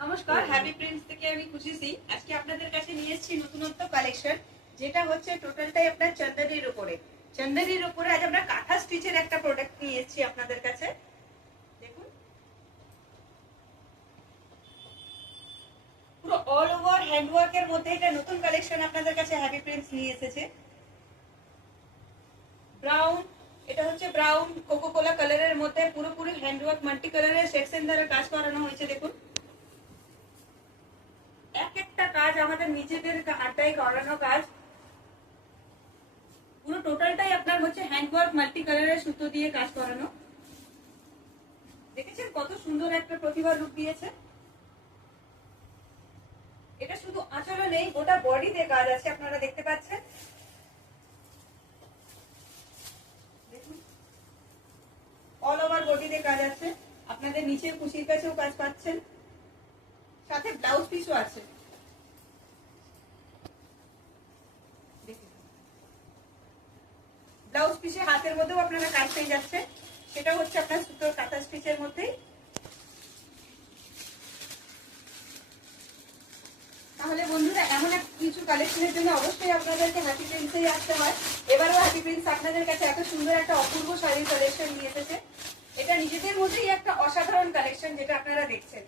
নমস্কার, happy Prince থেকে আমি খুশি সিং। আজকে আপনাদের কাছে নিয়ে এসেছি নতুনত্ব কালেকশন, যেটা হচ্ছে টোটালটাই আপনার চন্দনের উপরে। চন্দনের উপরে আজ আমরা কাঁথা স্টিচের একটা প্রোডাক্ট নিয়ে এসেছি আপনাদের কাছে। দেখুন, পুরো অল ওভার হ্যান্ডওয়ার্ক এর মধ্যে এটা নতুন কালেকশন আপনাদের কাছে হ্যাপি প্রিন্স নিয়ে এসেছে। ব্রাউন, এটা হচ্ছে ব্রাউন কোকো কোলা কালারের মধ্যে পুরোপুরি হ্যান্ডওয়ার্ক মাল্টি কালারের সেকশন দ্বারা কাজ করানো হয়েছে। দেখুন, এক একটা কাজ আমাদের নিজেদের হাতায় করানো কাজ। পুরো টোটালটাই আপনার হচ্ছে হ্যান্ডওয়ার্ক মাল্টি কালারের সুতো দিয়ে কাজ করানো। দেখেছেন কত সুন্দর একটা প্রতিভা রূপ দিয়েছে। এটা শুধু আঁচলে নেই, গোটা বডিতে কাজ আছে, আপনারা দেখতে পাচ্ছেন। দেখুন, অল ওভার বডিতে কাজ আছে। আপনাদের নিচে কুচির কাছেও কাজ পাচ্ছেন, সাথে ব্লাউজ পিসও আছে। ব্লাউজ পিসে হাতের মধ্যেও আপনারা কাজ পেয়ে যাচ্ছে। সেটা হচ্ছে আপনার সুতোর কাঁথা স্টিচের মধ্যেই। তাহলে বন্ধুরা, এমন এক কিছু কালেকশনের জন্য অবশ্যই আপনাদেরকে হ্যাপি প্রিন্সেই আসতে হয়। এবারও হ্যাপি প্রিন্স আপনাদের কাছে এত সুন্দর একটা অপূর্ব শাড়ির কালেকশন নিয়ে এসেছে। এটা নিজেদের মধ্যেই একটা অসাধারণ কালেকশন, যেটা আপনারা দেখছেন।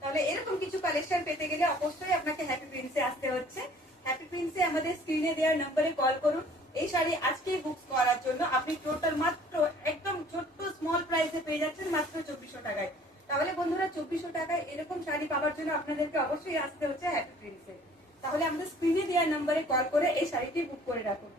তাহলে এরকম কিছু কালেকশন পেতে গেলে অবশ্যই আপনাকে হ্যাপি প্রিন্সে আসতে হচ্ছে। হ্যাপি প্রিন্সে আমাদের স্ক্রিনে দেওয়ার নম্বরে কল করুন। এই শাড়ি আজকেই বুক করার জন্য আপনি টোটাল মাত্র একদম ছোট্ট স্মল প্রাইসে পেয়ে যাচ্ছেন মাত্র 2400 টাকায়। তাহলে বন্ধুরা, 2400 টাকায় এরকম শাড়ি পাওয়ার জন্য আপনাদেরকে অবশ্যই আসতে হচ্ছে হ্যাপি প্রিন্সে। তাহলে আমাদের স্ক্রিনে দেওয়ার নম্বরে কল করে এই শাড়িটি বুক করে রাখুন।